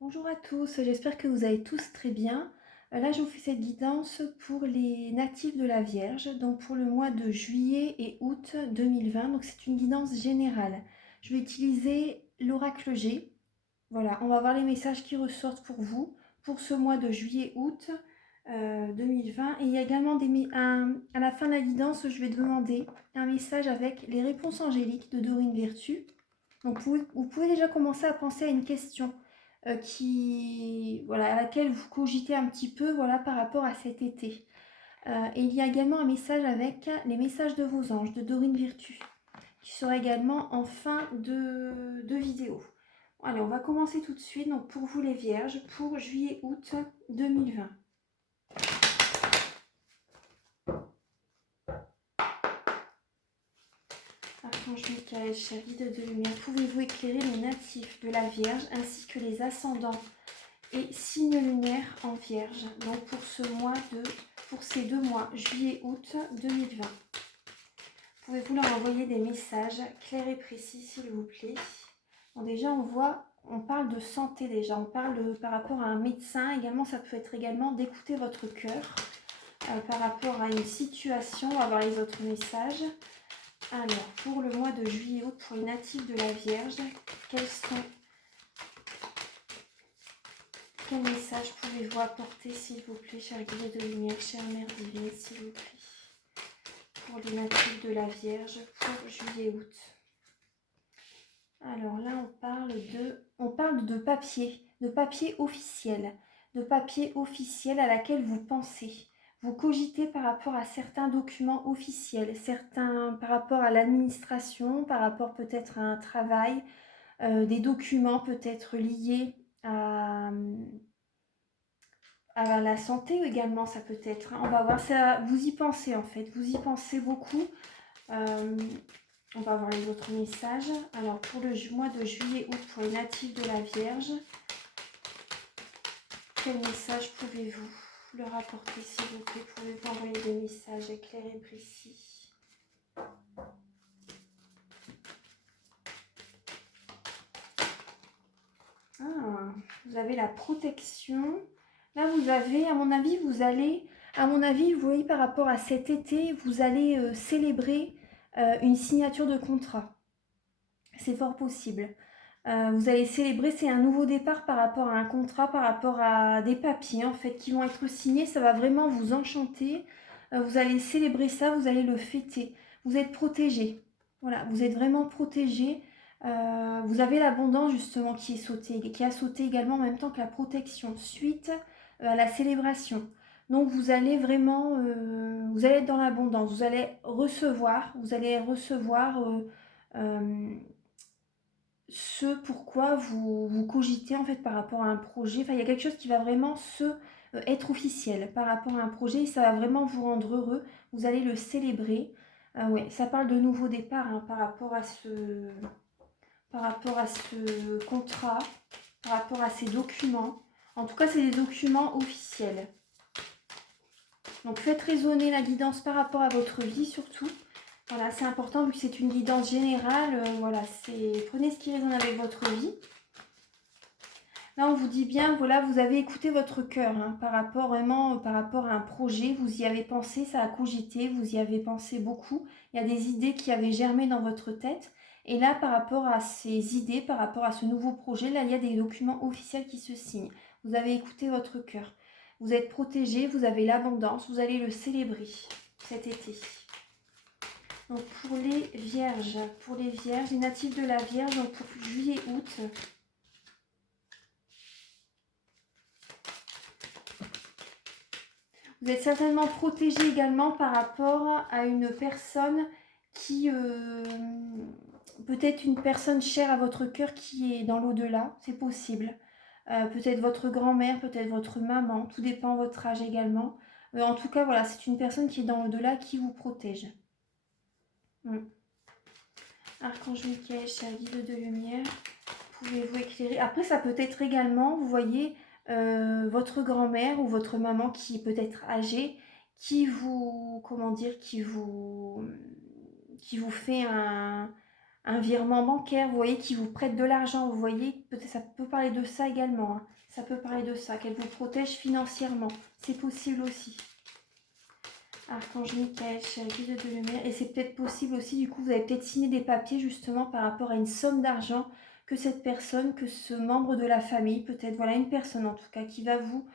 Bonjour à tous, j'espère que vous allez tous très bien. Là, je vous fais cette guidance pour les natifs de la Vierge, donc pour le mois de juillet et août 2020. Donc c'est une guidance générale. Je vais utiliser l'oracle G. Voilà, on va voir les messages qui ressortent pour vous pour ce mois de juillet-août 2020. Et il y a également à la fin de la guidance, je vais demander un message avec les réponses angéliques de Dorine Virtue. Donc vous pouvez déjà commencer à penser à une question voilà, à laquelle vous cogitez un petit peu voilà, par rapport à cet été. Et il y a également un message avec les messages de vos anges de Dorine Virtue, qui sera également en fin de vidéo. Allez, on va commencer tout de suite. Donc pour vous les vierges, pour juillet-août 2020. Archange Michael, cher guide de lumière, pouvez-vous éclairer les natifs de la Vierge ainsi que les ascendants et signe lunaire en Vierge, donc pour ces 2 mois, juillet-août 2020. Pouvez-vous leur envoyer des messages clairs et précis, s'il vous plaît? Bon, déjà, on parle de santé déjà, on parle par rapport à un médecin. Également, ça peut être également d'écouter votre cœur par rapport à une situation. On va voir les autres messages. Alors, pour le mois de juillet-août, pour les natifs de la Vierge, quel message pouvez-vous apporter, s'il vous plaît, chère guide de lumière, chère mère divine, s'il vous plaît, pour les natifs de la Vierge, pour juillet-août. Alors là, on parle de papier officiel à laquelle vous pensez. Vous cogitez par rapport à certains documents officiels, certains par rapport à l'administration, par rapport peut-être à un travail, des documents peut-être liés à la santé également, ça peut être. On va voir ça. Vous y pensez en fait. Vous y pensez beaucoup. On va voir les autres messages. Alors pour le mois de juillet-août pour les natifs de la Vierge, quel message pouvez-vous leur apporter, s'il vous plaît? Pouvez-vous envoyer des messages clairs et précis? Ah, vous avez la protection. Là, vous avez, à mon avis, vous voyez, par rapport à cet été, vous allez célébrer une signature de contrat. C'est fort possible. Vous allez célébrer, c'est un nouveau départ par rapport à un contrat, par rapport à des papiers, en fait, qui vont être signés. Ça va vraiment vous enchanter. Vous allez célébrer ça, vous allez le fêter. Vous êtes protégé. Voilà, vous êtes vraiment protégé. Vous avez l'abondance justement qui a sauté également en même temps que la protection suite à la célébration. Donc vous allez vraiment, vous allez être dans l'abondance, vous allez recevoir, ce pourquoi vous cogitez en fait par rapport à un projet. Enfin, il y a quelque chose qui va vraiment être officiel par rapport à un projet et ça va vraiment vous rendre heureux. Vous allez le célébrer. Ouais, ça parle de nouveau départ hein, par rapport à ce contrat, par rapport à ces documents. En tout cas, c'est des documents officiels. Donc faites résonner la guidance par rapport à votre vie surtout. Voilà, c'est important vu que c'est une guidance générale. Voilà, prenez ce qui résonne avec votre vie. Là, on vous dit bien, voilà, vous avez écouté votre cœur hein, par rapport à un projet. Vous y avez pensé, ça a cogité, vous y avez pensé beaucoup. Il y a des idées qui avaient germé dans votre tête. Et là, par rapport à ces idées, par rapport à ce nouveau projet, là, il y a des documents officiels qui se signent. Vous avez écouté votre cœur. Vous êtes protégé, vous avez l'abondance, vous allez le célébrer cet été. Donc pour les vierges, les natifs de la Vierge, donc pour juillet-août, vous êtes certainement protégé également par rapport à une personne qui, peut-être une personne chère à votre cœur qui est dans l'au-delà, c'est possible. Peut-être votre grand-mère, peut-être votre maman, tout dépend de votre âge également. En tout cas, voilà, c'est une personne qui est dans l'au-delà qui vous protège. Archange Michael, cher guide de lumière, pouvez-vous éclairer? Après, ça peut être également, vous voyez, votre grand-mère ou votre maman qui est peut-être âgée, qui vous fait un virement bancaire, vous voyez, qui vous prête de l'argent, vous voyez, peut-être ça peut parler de ça également, hein. Ça peut parler de ça, qu'elle vous protège financièrement, c'est possible aussi. Archange Michael, chérie, guide de lumière, et c'est peut-être possible aussi, du coup, vous avez peut-être signé des papiers justement par rapport à une somme d'argent que cette personne, que ce membre de la famille, peut-être, voilà, une personne en tout cas, qui va vous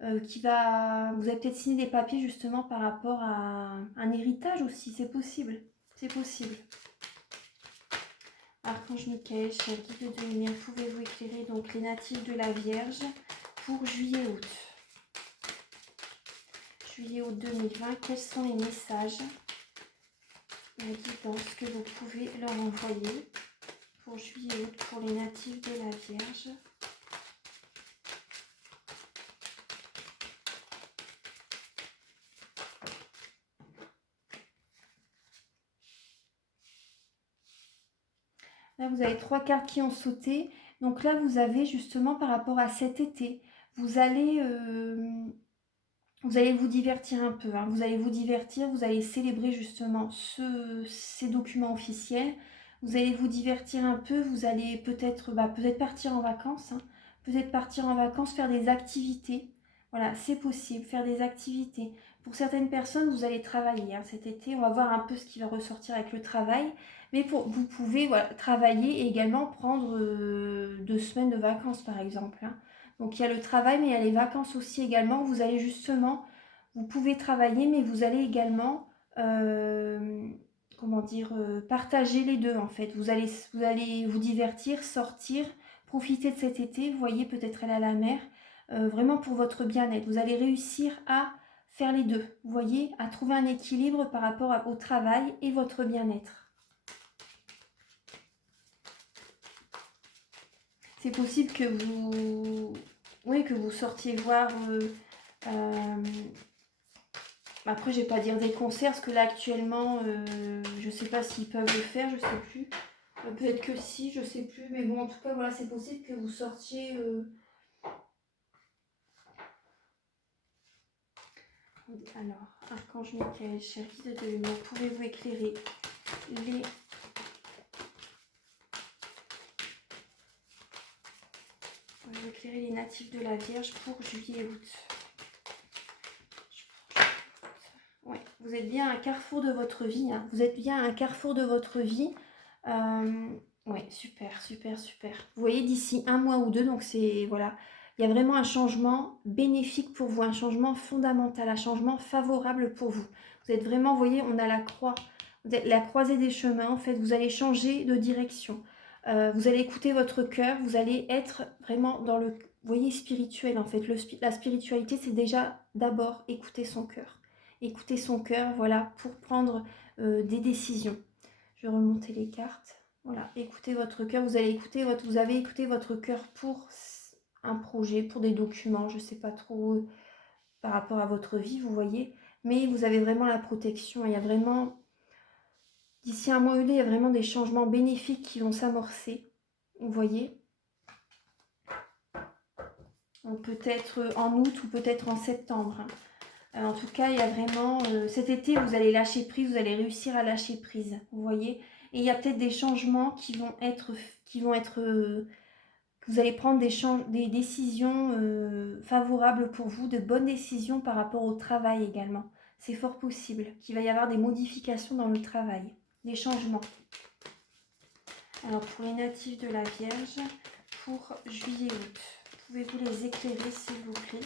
vous avez peut-être signé des papiers justement par rapport à un héritage aussi, c'est possible, c'est possible. Archange Michael, chef guide de lumière, pouvez-vous éclairer donc les natifs de la Vierge pour juillet-août? Juillet-août 2020, quels sont les messages, la guidance que vous pouvez leur envoyer pour juillet-août pour les natifs de la Vierge? Là, vous avez 3 cartes qui ont sauté. Donc là, vous avez justement par rapport à cet été, vous allez vous divertir un peu. Hein. Vous allez vous divertir, vous allez célébrer justement ces documents officiels. Vous allez vous divertir un peu, vous allez peut-être partir en vacances. Hein. Peut-être partir en vacances, faire des activités. Voilà, c'est possible, faire des activités. Pour certaines personnes, vous allez travailler hein, cet été. On va voir un peu ce qui va ressortir avec le travail. Mais vous pouvez travailler et également prendre 2 semaines de vacances, par exemple. Hein. Donc, il y a le travail, mais il y a les vacances aussi également. Vous allez justement, vous pouvez travailler, mais vous allez également, partager les deux, en fait. Vous allez vous divertir, sortir, profiter de cet été. Vous voyez, peut-être aller à la mer, vraiment pour votre bien-être. Vous allez réussir à faire les deux, vous voyez, à trouver un équilibre par rapport au travail et votre bien-être. C'est possible que vous sortiez voir. Après, je vais pas dire des concerts parce que là actuellement, je sais pas s'ils peuvent le faire, je sais plus. Peut-être que si, je sais plus. Mais bon, en tout cas, voilà, c'est possible que vous sortiez. Alors, Archange Michael, chère guide de lumière, pouvez-vous éclairer les natifs de la Vierge pour juillet-août? Ouais, vous êtes bien à un carrefour de votre vie. Hein. Vous êtes bien à un carrefour de votre vie. Oui, super, super, super. Vous voyez, d'ici 1 mois ou 2, donc c'est, voilà, il y a vraiment un changement bénéfique pour vous, un changement fondamental, un changement favorable pour vous. Vous êtes vraiment, vous voyez, on a la croix, vous êtes la croisée des chemins, en fait, vous allez changer de direction. Vous allez écouter votre cœur, vous allez être vraiment dans le, vous voyez, spirituel, en fait. La spiritualité, c'est déjà d'abord écouter son cœur. Écouter son cœur, voilà, pour prendre des décisions. Je vais remonter les cartes. Voilà, écoutez votre cœur. Vous avez écouté votre cœur pour un projet, pour des documents, je ne sais pas trop par rapport à votre vie, vous voyez. Mais vous avez vraiment la protection. Il y a vraiment, d'ici 1 mois ou 2, il y a vraiment des changements bénéfiques qui vont s'amorcer. Vous voyez. Peut-être en août ou peut-être en septembre. Hein. En tout cas, il y a vraiment, cet été, vous allez lâcher prise, vous allez réussir à lâcher prise, vous voyez. Et il y a peut-être des changements qui vont être vous allez prendre des décisions favorables pour vous, de bonnes décisions par rapport au travail également. C'est fort possible qu'il va y avoir des modifications dans le travail, des changements. Alors, pour les natifs de la Vierge, pour juillet-août, pouvez-vous les éclairer, s'il vous plaît?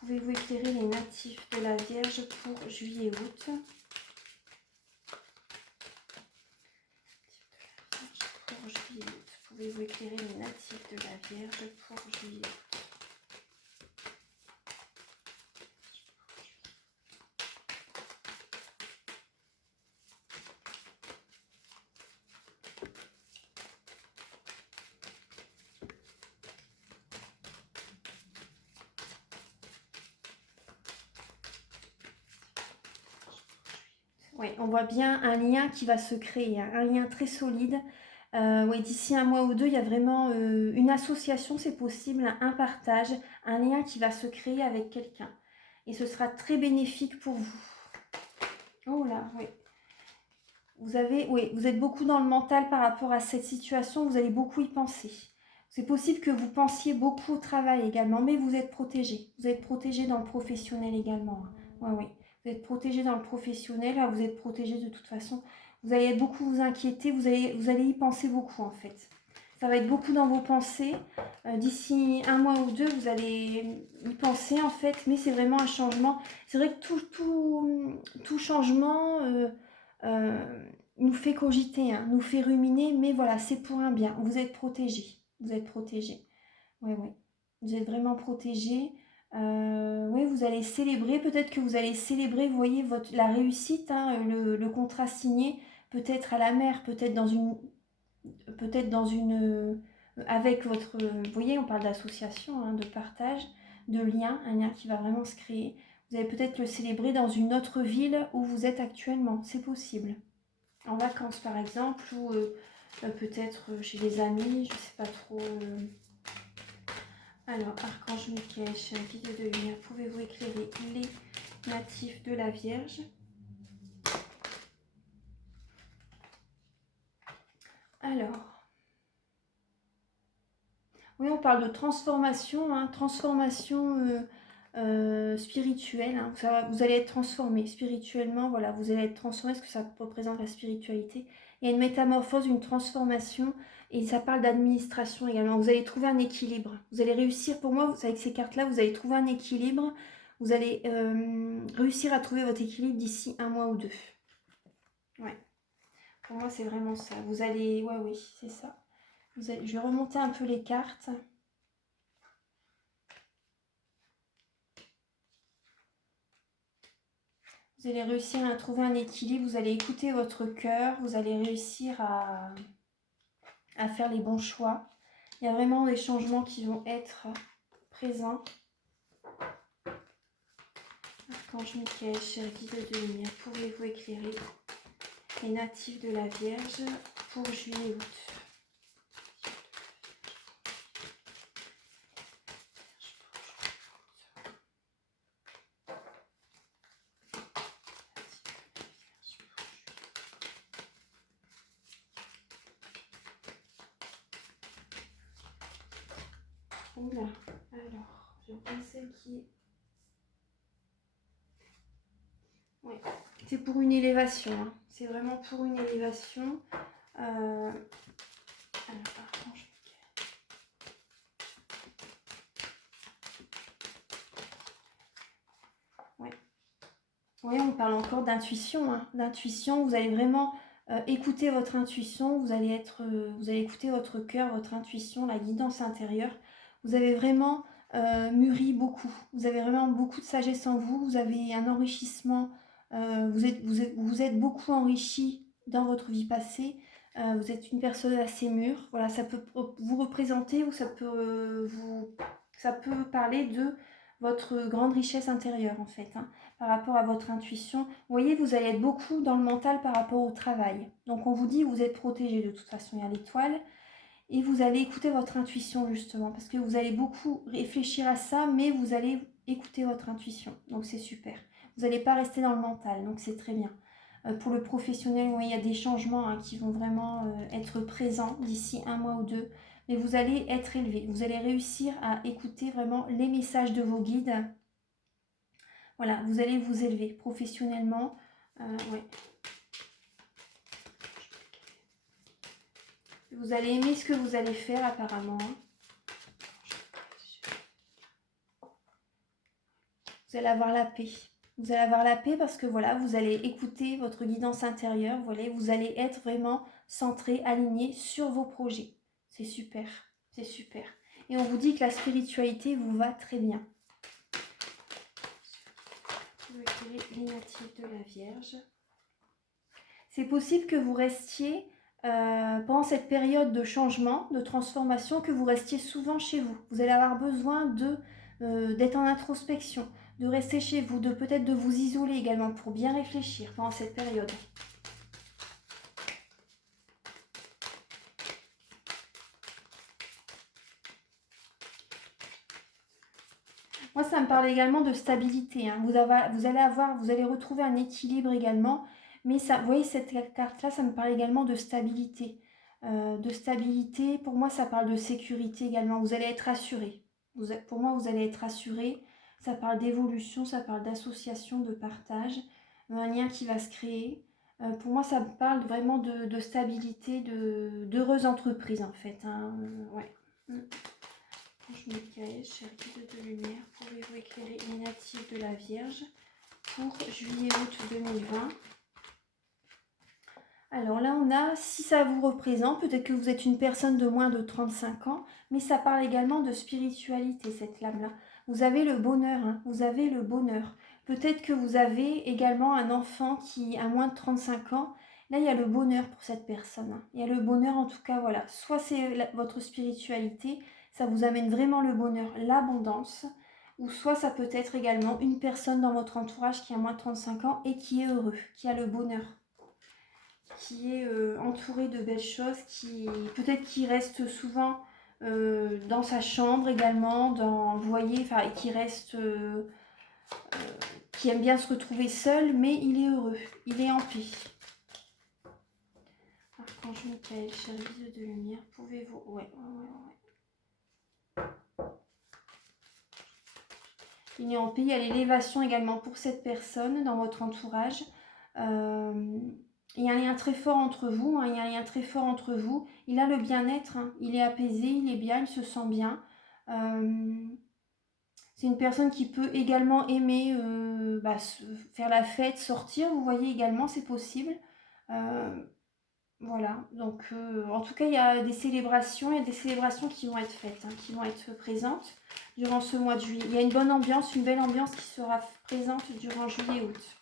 Pouvez-vous éclairer les natifs de la Vierge pour juillet-août? Pour juillet-août. Pouvez-vous éclairer les natifs de la Vierge pour juillet-août? Oui, on voit bien un lien qui va se créer, un lien très solide. Oui, d'ici 1 mois ou 2, il y a vraiment une association, c'est possible, un partage, un lien qui va se créer avec quelqu'un. Et ce sera très bénéfique pour vous. Oh là, oui. Oui, vous êtes beaucoup dans le mental par rapport à cette situation, vous allez beaucoup y penser. C'est possible que vous pensiez beaucoup au travail également, mais vous êtes protégé. Vous êtes protégé dans le professionnel également. Oui, oui. Vous êtes protégé dans le professionnel, là, vous êtes protégé de toute façon. Vous allez beaucoup vous inquiéter, vous allez y penser beaucoup en fait. Ça va être beaucoup dans vos pensées. D'ici un mois ou deux, vous allez y penser en fait, mais c'est vraiment un changement. C'est vrai que tout changement nous fait cogiter, hein, nous fait ruminer, mais voilà, c'est pour un bien. Vous êtes protégé. Vous êtes protégé. Oui, oui. Vous êtes vraiment protégé. Oui, vous allez célébrer. Peut-être que vous allez célébrer, vous voyez, la réussite, hein, le contrat signé, peut-être à la mer, peut-être dans une avec votre, vous voyez, on parle d'association, hein, de partage, de lien, un lien qui va vraiment se créer. Vous allez peut-être le célébrer dans une autre ville où vous êtes actuellement. C'est possible. En vacances, par exemple, ou peut-être chez des amis, je sais pas trop. Alors, Archange Michael, guide de lumière, pouvez-vous éclairer les natifs de la Vierge? Alors, oui, on parle de transformation, hein, transformation spirituelle. Hein, vous allez être transformé spirituellement, voilà, vous allez être transformé, parce que ça représente la spiritualité. Il y a une métamorphose, une transformation, et ça parle d'administration également. Vous allez trouver un équilibre. Vous allez réussir, pour moi, avec ces cartes-là, vous allez trouver un équilibre. Vous allez réussir à trouver votre équilibre d'ici un mois ou deux. Ouais. Pour moi, c'est vraiment ça. Vous allez... Ouais, oui, c'est ça. Je vais remonter un peu les cartes. Vous allez réussir à trouver un équilibre, vous allez écouter votre cœur, vous allez réussir à faire les bons choix. Il y a vraiment des changements qui vont être présents. Archange Michael, cher guide de lumière, pouvez-vous éclairer les natifs de la Vierge pour juillet-août? Oula, alors, je prends celle qui est... Oui, c'est pour une élévation, hein. C'est vraiment pour une élévation. Alors, Archange Michael. Ouais. Oui, on parle encore d'intuition, hein. D'intuition, vous allez vraiment écouter votre intuition, vous allez écouter votre cœur, votre intuition, la guidance intérieure. Vous avez vraiment mûri beaucoup, vous avez vraiment beaucoup de sagesse en vous, vous avez un enrichissement, vous êtes beaucoup enrichi dans votre vie passée, vous êtes une personne assez mûre, voilà, ça peut vous représenter ou ça peut parler de votre grande richesse intérieure en fait, hein, par rapport à votre intuition. Vous voyez, vous allez être beaucoup dans le mental par rapport au travail. Donc on vous dit, vous êtes protégé de toute façon, il y a l'étoile. Et vous allez écouter votre intuition justement, parce que vous allez beaucoup réfléchir à ça, mais vous allez écouter votre intuition. Donc c'est super. Vous n'allez pas rester dans le mental, donc c'est très bien. Pour le professionnel, oui, il y a des changements, hein, qui vont vraiment être présents d'ici un mois ou deux. Mais vous allez être élevé. Vous allez réussir à écouter vraiment les messages de vos guides. Voilà, vous allez vous élever professionnellement. Ouais. Vous allez aimer ce que vous allez faire apparemment. Vous allez avoir la paix. Vous allez avoir la paix parce que voilà, vous allez écouter votre guidance intérieure. Voilà, vous allez être vraiment centré, aligné sur vos projets. C'est super, c'est super. Et on vous dit que la spiritualité vous va très bien. Les natifs de la Vierge. C'est possible que vous restiez, pendant cette période de changement, de transformation, que vous restiez souvent chez vous. Vous allez avoir besoin d'être en introspection, de rester chez vous, de peut-être de vous isoler également pour bien réfléchir pendant cette période. Moi, ça me parle également de stabilité, hein. Vous allez retrouver un équilibre également, Mais ça, vous voyez, cette carte-là, ça me parle également de stabilité. De stabilité, pour moi, ça parle de sécurité également. Vous allez être assuré. Pour moi, vous allez être assuré. Ça parle d'évolution, ça parle d'association, de partage, un lien qui va se créer. Pour moi, ça parle vraiment de stabilité, d'heureuse entreprise, en fait. Hein. Ouais. Ange Michael, cher guide de lumière, pouvez-vous éclairer les natifs de la Vierge pour juillet-août 2020? Alors là, on a, si ça vous représente, peut-être que vous êtes une personne de moins de 35 ans, mais ça parle également de spiritualité, cette lame-là. Vous avez le bonheur, hein, vous avez le bonheur. Peut-être que vous avez également un enfant qui a moins de 35 ans. Là, il y a le bonheur pour cette personne. Hein. Il y a le bonheur, en tout cas, voilà. Soit c'est votre spiritualité, ça vous amène vraiment le bonheur, l'abondance, ou soit ça peut être également une personne dans votre entourage qui a moins de 35 ans et qui est heureux, qui a le bonheur, qui est entouré de belles choses, qui peut-être qui reste souvent dans sa chambre également, vous voyez, enfin, et qui reste, qui aime bien se retrouver seul, mais il est heureux, il est en paix. Archange Michael, cher guide de lumière, pouvez-vous... Ouais. Il est en paix, il y a l'élévation également pour cette personne dans votre entourage. Il y a un lien très fort entre vous, hein, il y a un lien très fort entre vous. Il a le bien-être, hein, il est apaisé, il est bien, il se sent bien. C'est une personne qui peut également aimer faire la fête, sortir, vous voyez également, c'est possible. Voilà, donc en tout cas, il y a des célébrations qui vont être faites, hein, qui vont être présentes durant ce mois de juillet. Il y a une bonne ambiance, une belle ambiance qui sera présente durant juillet-août.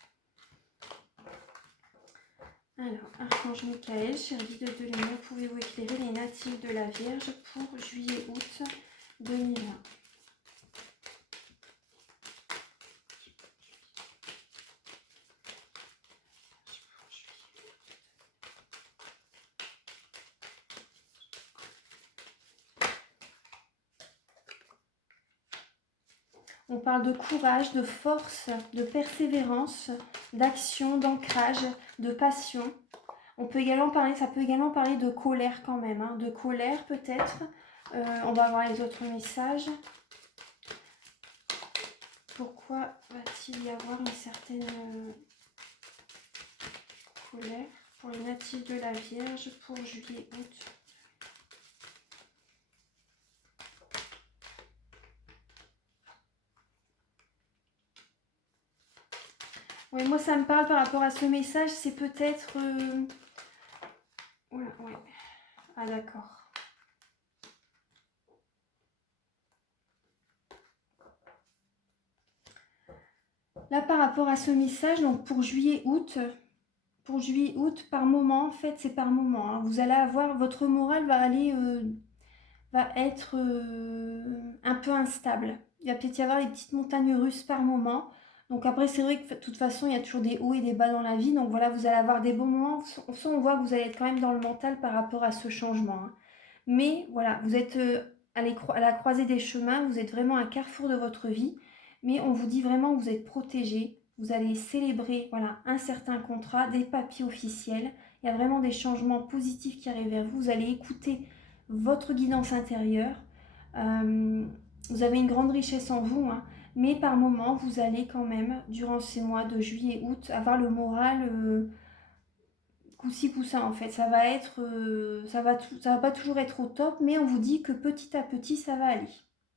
Alors, Archange Michael, cher guide de lumière, pouvez-vous éclairer les natifs de la Vierge pour juillet-août 2020? On parle de courage, de force, de persévérance, d'action, d'ancrage, de passion. On peut également parler, ça peut également parler de colère quand même, hein, de colère peut-être. On va voir les autres messages. Pourquoi va-t-il y avoir une certaine colère pour les natifs de la Vierge pour juillet-août? Oui, moi ça me parle par rapport à ce message, c'est peut-être... Ouais. Ah d'accord. Là par rapport à ce message, donc pour juillet-août, par moment, en fait c'est par moment. Hein. Vous allez avoir, votre morale va être un peu instable. Il va peut-être y avoir des petites montagnes russes par moment. Donc après, c'est vrai que de toute façon, il y a toujours des hauts et des bas dans la vie. Donc voilà, vous allez avoir des bons moments. On voit que vous allez être quand même dans le mental par rapport à ce changement. Hein. Mais voilà, vous êtes à la croisée des chemins. Vous êtes vraiment à un carrefour de votre vie. Mais on vous dit vraiment que vous êtes protégé. Vous allez célébrer voilà, un certain contrat, des papiers officiels. Il y a vraiment des changements positifs qui arrivent vers vous. Vous allez écouter votre guidance intérieure. Vous avez une grande richesse en vous, hein, mais par moments, vous allez quand même, durant ces mois de juillet-août, avoir le moral coup-ci, coup-ça en fait. Ça va être, ça va pas toujours être au top, mais on vous dit que petit à petit, ça va aller.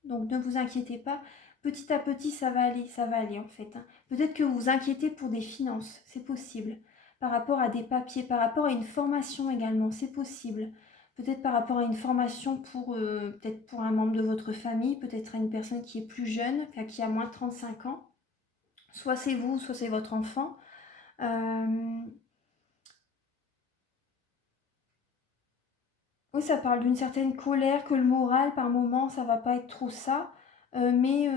Donc ne vous inquiétez pas, petit à petit, ça va aller en fait. Hein. Peut-être que vous vous inquiétez pour des finances, c'est possible. Par rapport à des papiers, par rapport à une formation également, c'est possible. Peut-être par rapport à une formation pour peut-être pour un membre de votre famille, peut-être à une personne qui est plus jeune, qui a moins de 35 ans. Soit c'est vous, soit c'est votre enfant. Oui, ça parle d'une certaine colère, que le moral, par moment, ça va pas être trop ça. Mais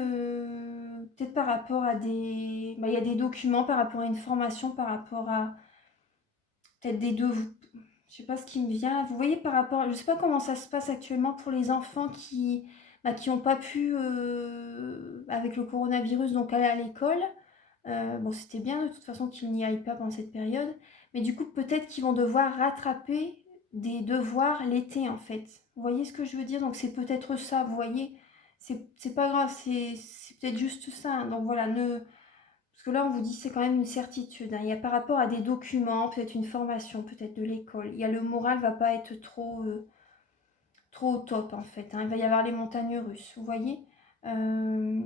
peut-être par rapport à des... il y a des documents, par rapport à une formation, par rapport à peut-être des deux... Je sais pas ce qui me vient. Vous voyez, par rapport... Je sais pas comment ça se passe actuellement pour les enfants qui ont pas pu, avec le coronavirus, donc aller à l'école. Bon, c'était bien de toute façon qu'ils n'y aillent pas pendant cette période. Mais du coup, peut-être qu'ils vont devoir rattraper des devoirs l'été, en fait. Vous voyez ce que je veux dire? Donc, c'est peut-être ça, vous voyez? C'est pas grave, c'est peut-être juste ça, hein. Donc, voilà, parce que là, on vous dit c'est quand même une certitude, hein. Il y a par rapport à des documents, peut-être une formation, peut-être de l'école. Il y a le moral va pas être trop au top, en fait, hein. Il va y avoir les montagnes russes, vous voyez? Euh,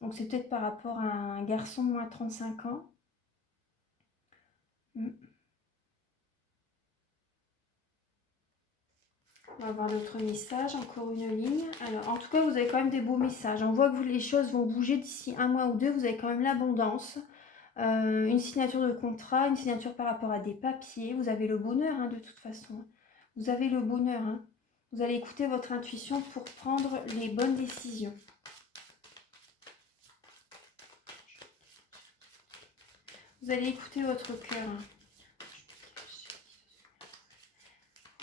donc, c'est peut-être par rapport à un garçon de moins de 35 ans. Mm. On va voir d'autres messages, encore une ligne. Alors, en tout cas, vous avez quand même des beaux messages. On voit que les choses vont bouger d'ici un mois ou deux. Vous avez quand même l'abondance. Une signature de contrat, une signature par rapport à des papiers. Vous avez le bonheur, hein, de toute façon. Vous avez le bonheur, hein. Vous allez écouter votre intuition pour prendre les bonnes décisions. Vous allez écouter votre cœur, hein.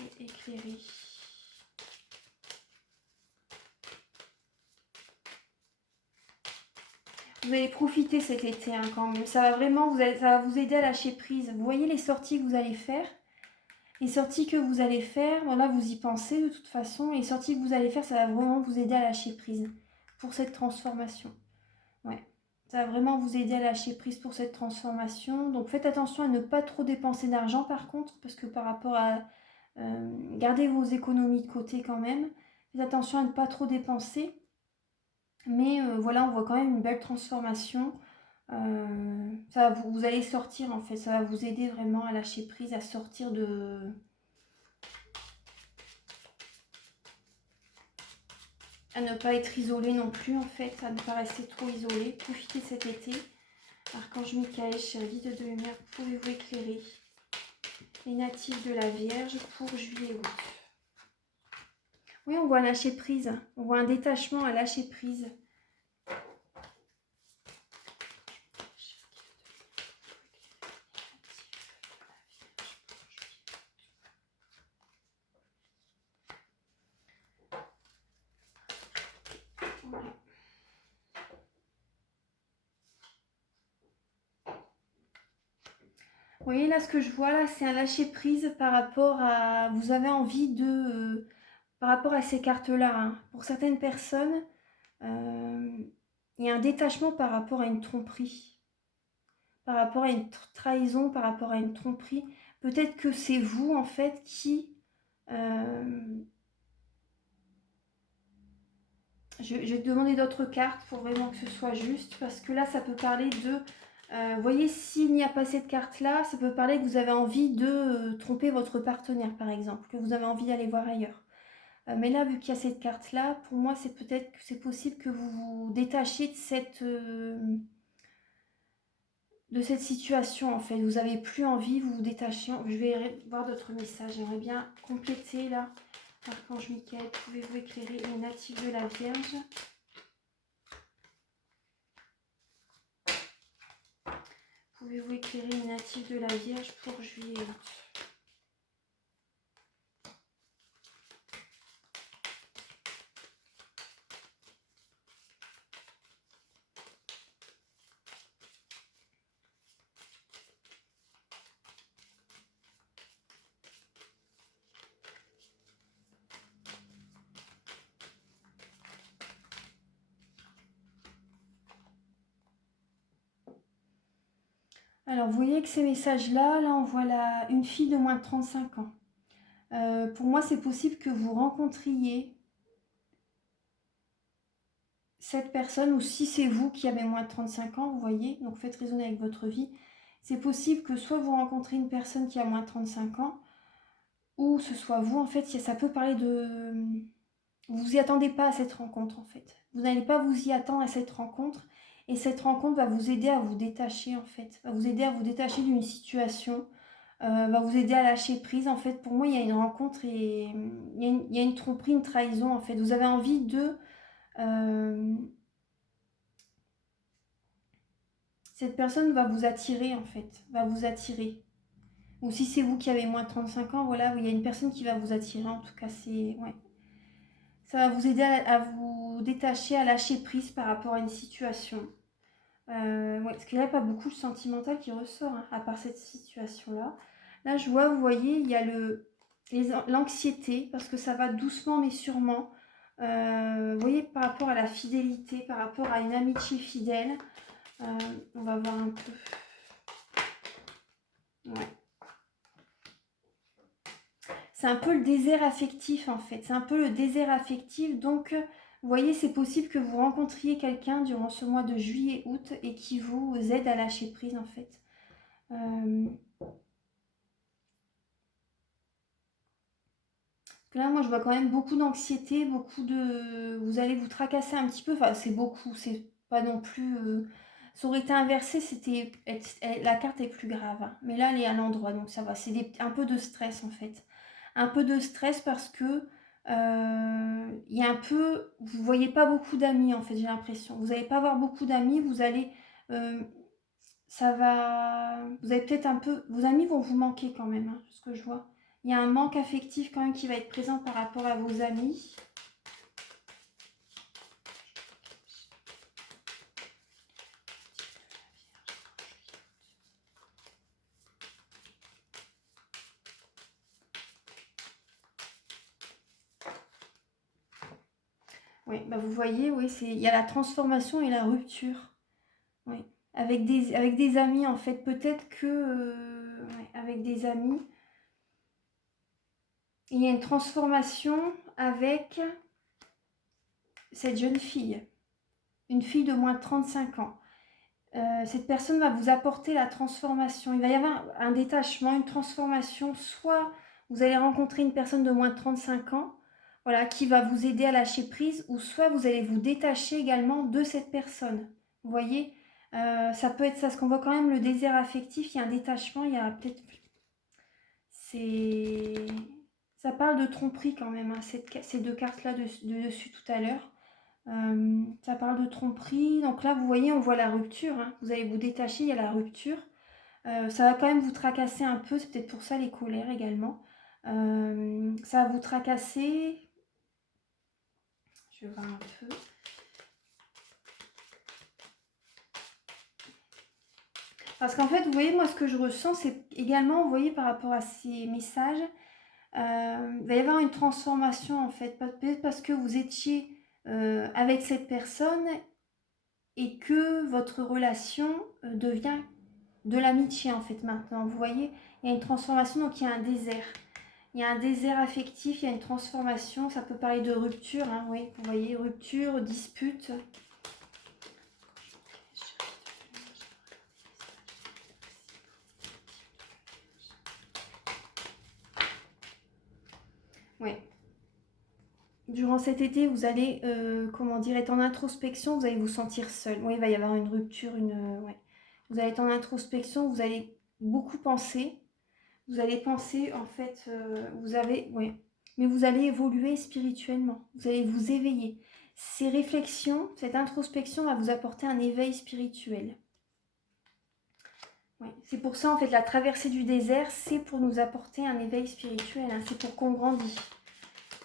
Et éclairer. Vous allez profiter cet été, hein, quand même. Ça va vraiment ça va vous aider à lâcher prise. Vous voyez les sorties que vous allez faire? Les sorties que vous allez faire, voilà, vous y pensez de toute façon. Les sorties que vous allez faire, ça va vraiment vous aider à lâcher prise pour cette transformation. Ouais, ça va vraiment vous aider à lâcher prise pour cette transformation. Donc faites attention à ne pas trop dépenser d'argent par contre, parce que par rapport à... gardez vos économies de côté quand même. Faites attention à ne pas trop dépenser. Mais voilà, on voit quand même une belle transformation. Ça va vous allez sortir en fait, ça va vous aider vraiment à lâcher prise, à sortir à ne pas être isolé non plus en fait, à ne pas rester trop isolé. Profitez de cet été. Archange Michael, chère guide de lumière, pouvez-vous éclairer les natifs de la Vierge pour juillet-août? Oui, on voit un lâcher prise, on voit un détachement à lâcher prise. Vous voyez là, ce que je vois là, c'est un lâcher prise par rapport à... Vous avez envie de... par rapport à ces cartes-là, hein. Pour certaines personnes, il y a un détachement par rapport à une tromperie. Par rapport à une trahison, par rapport à une tromperie. Peut-être que c'est vous, en fait, qui... je vais te demander d'autres cartes pour vraiment que ce soit juste, parce que là, ça peut parler de... vous voyez, s'il n'y a pas cette carte-là, ça peut parler que vous avez envie de tromper votre partenaire, par exemple, que vous avez envie d'aller voir ailleurs. Mais là, vu qu'il y a cette carte-là, pour moi, c'est peut-être que c'est possible que vous vous détachiez de cette situation, en fait. Vous n'avez plus envie, vous vous détachez. Je vais voir d'autres messages. J'aimerais bien compléter, là. Archange Michael, pouvez-vous éclairer les natifs de la Vierge? Pouvez-vous éclairer les natifs de la Vierge pour juillet-août? Alors, vous voyez que ces messages-là, là, on voit une fille de moins de 35 ans. Pour moi, c'est possible que vous rencontriez cette personne, ou si c'est vous qui avez moins de 35 ans, vous voyez, donc faites raisonner avec votre vie. C'est possible que soit vous rencontrez une personne qui a moins de 35 ans, ou ce soit vous, en fait, ça peut parler de... Vous vous y attendez pas à cette rencontre, en fait. Vous n'allez pas vous y attendre à cette rencontre, et cette rencontre va vous aider à vous détacher, en fait. Va vous aider à vous détacher d'une situation, va vous aider à lâcher prise. En fait, pour moi, il y a une rencontre et il y a une tromperie, une trahison, en fait. Vous avez envie de... cette personne va vous attirer, en fait. Va vous attirer. Ou si c'est vous qui avez moins de 35 ans, voilà, il y a une personne qui va vous attirer. En tout cas, c'est... Ouais. Ça va vous aider à vous détacher, à lâcher prise par rapport à une situation. Ouais, parce qu'il n'y a pas beaucoup de sentimental qui ressort, hein, à part cette situation-là. Là, je vois, vous voyez, il y a l'anxiété, parce que ça va doucement mais sûrement. Vous voyez, par rapport à la fidélité, par rapport à une amitié fidèle. On va voir un peu. Ouais. C'est un peu le désert affectif en fait. C'est un peu le désert affectif. Donc, vous voyez, c'est possible que vous rencontriez quelqu'un durant ce mois de juillet-août et qui vous aide à lâcher prise en fait. Là, moi, je vois quand même beaucoup d'anxiété, beaucoup de... Vous allez vous tracasser un petit peu. Enfin, c'est beaucoup. C'est pas non plus... Ça aurait été inversé, c'était... La carte est plus grave, hein. Mais là, elle est à l'endroit, donc ça va. C'est un peu de stress en fait. Un peu de stress parce que il y a un peu, vous voyez pas beaucoup d'amis en fait, j'ai l'impression. Vous n'allez pas avoir beaucoup d'amis, vous allez, ça va, vous avez peut-être un peu, vos amis vont vous manquer quand même, hein, ce que je vois. Il y a un manque affectif quand même qui va être présent par rapport à vos amis. Oui, bah vous voyez, oui, il y a la transformation et la rupture. Oui, avec des amis en fait, peut-être que ouais, avec des amis, il y a une transformation avec cette jeune fille, une fille de moins de 35 ans. Cette personne va vous apporter la transformation. Il va y avoir un détachement, une transformation. Soit vous allez rencontrer une personne de moins de 35 ans, voilà, qui va vous aider à lâcher prise, ou soit vous allez vous détacher également de cette personne. Vous voyez, ça peut être ça, parce qu'on voit quand même le désert affectif, il y a un détachement, il y a peut-être... Ça parle de tromperie quand même, hein, ces deux cartes-là de dessus tout à l'heure. Ça parle de tromperie. Donc là, vous voyez, on voit la rupture, hein. Vous allez vous détacher, il y a la rupture. Ça va quand même vous tracasser un peu. C'est peut-être pour ça les colères également. Ça va vous tracasser. Je vais voir un peu. Parce qu'en fait, vous voyez, moi, ce que je ressens, c'est également, vous voyez, par rapport à ces messages, il va y avoir une transformation, en fait. Peut-être parce que vous étiez avec cette personne et que votre relation devient de l'amitié en fait maintenant. Vous voyez, il y a une transformation, donc il y a un désert. Il y a un désert affectif, il y a une transformation. Ça peut parler de rupture, hein, oui, vous voyez, rupture, dispute. Oui. Durant cet été, vous allez, comment dire, être en introspection, vous allez vous sentir seul. Oui, il va y avoir une rupture, ouais. Vous allez être en introspection, vous allez beaucoup penser. Vous allez penser, en fait, ouais, mais vous allez évoluer spirituellement, vous allez vous éveiller. Ces réflexions, cette introspection va vous apporter un éveil spirituel. Ouais. C'est pour ça, en fait, la traversée du désert, c'est pour nous apporter un éveil spirituel, hein. C'est pour qu'on grandisse.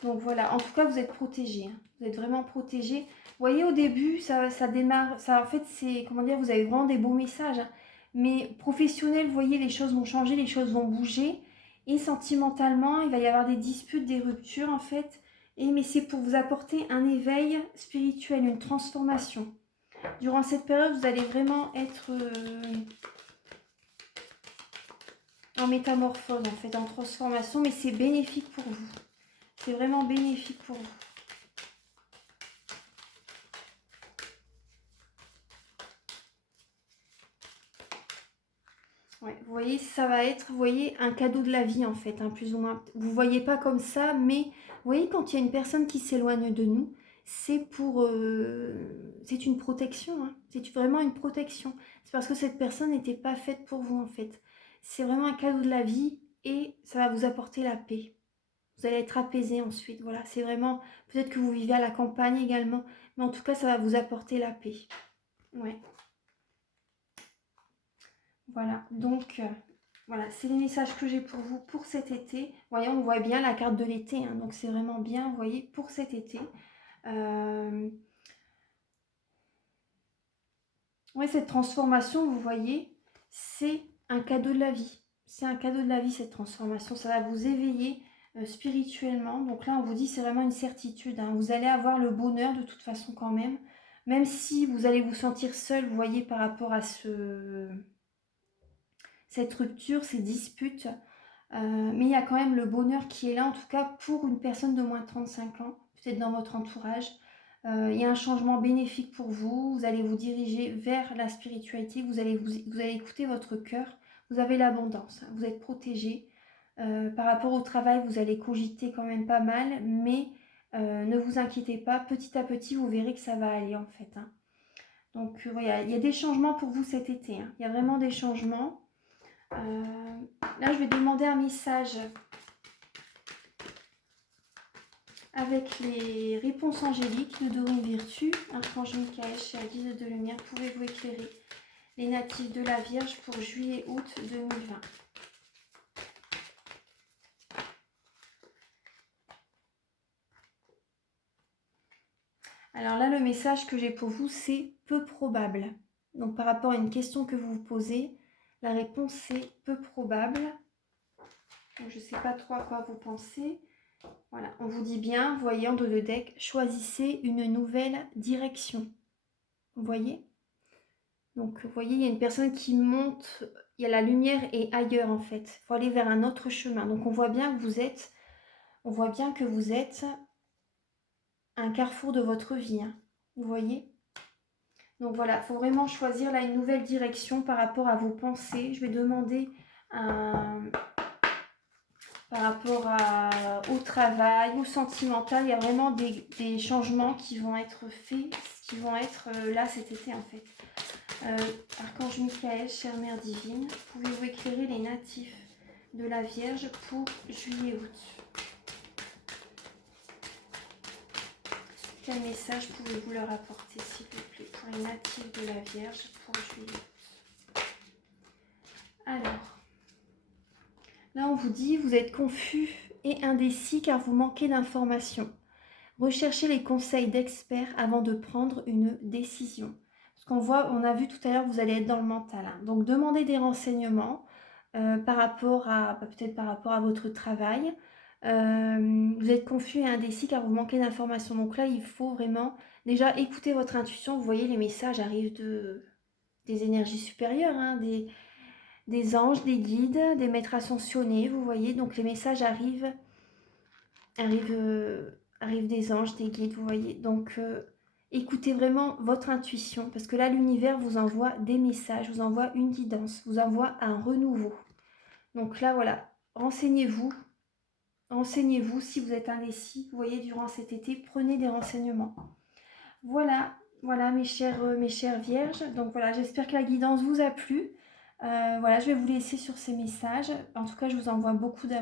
Donc voilà, en tout cas, vous êtes protégés, hein. Vous êtes vraiment protégés. Vous voyez, au début, ça démarre, ça, en fait, c'est, comment dire, vous avez vraiment des beaux messages, hein. Mais professionnel, vous voyez, les choses vont changer, les choses vont bouger. Et sentimentalement, il va y avoir des disputes, des ruptures, en fait. Mais c'est pour vous apporter un éveil spirituel, une transformation. Durant cette période, vous allez vraiment être en métamorphose, en fait, en transformation. Mais c'est bénéfique pour vous. C'est vraiment bénéfique pour vous. Ouais, vous voyez, ça va être, vous voyez, un cadeau de la vie en fait, hein, plus ou moins. Vous ne voyez pas comme ça, mais vous voyez, quand il y a une personne qui s'éloigne de nous, c'est pour, c'est une protection, hein. C'est vraiment une protection. C'est parce que cette personne n'était pas faite pour vous en fait. C'est vraiment un cadeau de la vie et ça va vous apporter la paix. Vous allez être apaisé ensuite. Voilà, c'est vraiment, peut-être que vous vivez à la campagne également, mais en tout cas, ça va vous apporter la paix. Ouais. Voilà, donc voilà, c'est les messages que j'ai pour vous pour cet été. Voyez, on voit bien la carte de l'été, hein, donc c'est vraiment bien, vous voyez, pour cet été. Oui, Ouais, cette transformation, vous voyez, c'est un cadeau de la vie. C'est un cadeau de la vie, cette transformation. Ça va vous éveiller spirituellement. Donc là, on vous dit, c'est vraiment une certitude, hein. Vous allez avoir le bonheur de toute façon quand même. Même si vous allez vous sentir seul, vous voyez, par rapport à cette rupture, ces disputes. Mais il y a quand même le bonheur qui est là, en tout cas pour une personne de moins de 35 ans, peut-être dans votre entourage. Il y a un changement bénéfique pour vous, vous allez vous diriger vers la spiritualité, vous allez écouter votre cœur, vous avez l'abondance, hein, vous êtes protégé. Par rapport au travail, vous allez cogiter quand même pas mal, mais ne vous inquiétez pas, petit à petit, vous verrez que ça va aller en fait, hein. Donc voilà, il y a des changements pour vous cet été, hein. Il y a vraiment des changements. Là, je vais demander un message avec les réponses angéliques de Dorine Virtue. Archange Michael, cher guide de lumière, pouvez-vous éclairer les natifs de la Vierge pour juillet-août 2020? Alors là, le message que j'ai pour vous, c'est peu probable. Donc par rapport à une question que vous vous posez, la réponse c'est peu probable. Donc, je ne sais pas trop à quoi vous pensez. Voilà, on vous dit bien, voyant de le deck, choisissez une nouvelle direction. Vous voyez? Donc, vous voyez, il y a une personne qui monte, il y a la lumière est ailleurs en fait. Il faut aller vers un autre chemin. Donc, on voit bien que vous êtes un carrefour de votre vie, hein. Vous voyez? Donc voilà, il faut vraiment choisir là une nouvelle direction par rapport à vos pensées. Je vais demander par rapport au travail, au sentimental, il y a vraiment des changements qui vont être faits, qui vont être là cet été en fait. Archange Michael, chère Mère Divine, pouvez-vous éclairer les natifs de la Vierge pour juillet-août? Quel message pouvez-vous leur apporter, s'il vous plaît, pour les natifs de la Vierge pour juillet-août? Alors, là on vous dit, vous êtes confus et indécis car vous manquez d'informations. Recherchez les conseils d'experts avant de prendre une décision. Parce on a vu tout à l'heure, vous allez être dans le mental, hein. Donc demandez des renseignements par rapport à, peut-être par rapport à votre travail. Vous êtes confus et indécis car vous manquez d'informations. Donc là, il faut vraiment déjà écouter votre intuition. Vous voyez, les messages arrivent des énergies supérieures, hein, des anges, des guides, des maîtres ascensionnés. Vous voyez, donc les messages arrivent des anges, des guides, vous voyez. Donc écoutez vraiment votre intuition parce que là, l'univers vous envoie des messages, vous envoie une guidance, vous envoie un renouveau. Donc là, voilà, renseignez-vous. Renseignez-vous si vous êtes indécis, vous voyez, durant cet été, prenez des renseignements. Voilà, voilà mes chères vierges. Donc voilà, j'espère que la guidance vous a plu. Voilà, je vais vous laisser sur ces messages. En tout cas, je vous envoie beaucoup d'amour.